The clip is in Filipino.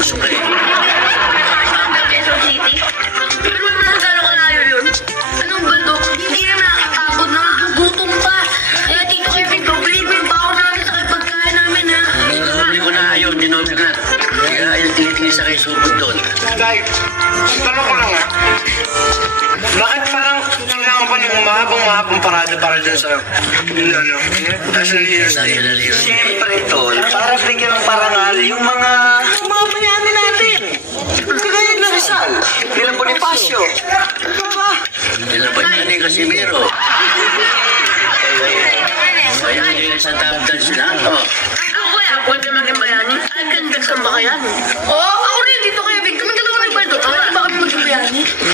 tusok eh. Quezon City? Pero naman ang gano'ng kalayo yun? Anong bundok? Hindi na nakakapagod na gugutom pa. Kaya Tito Kevin, probleme pa ako namin sa pagkain namin ha. Hindi ko na ayaw, dinominat. Kaya ayaw tinitingin sa kayo subod doon. Dahil, tanong ko lang ha. Bakit parang kailangan pa ng mahabang parada para dyan sa National Heroes? Siyempre, Tol, para bigyan ng parangal yung mga bayani natin. Kagaya na Rizal, bilang Bonifacio. Sila ba yan eh, Casimiro? Ayaw nyo sa tap dance na. Ako kaya, pwede maging bayani. Nagkandag sa bakayan. Oo!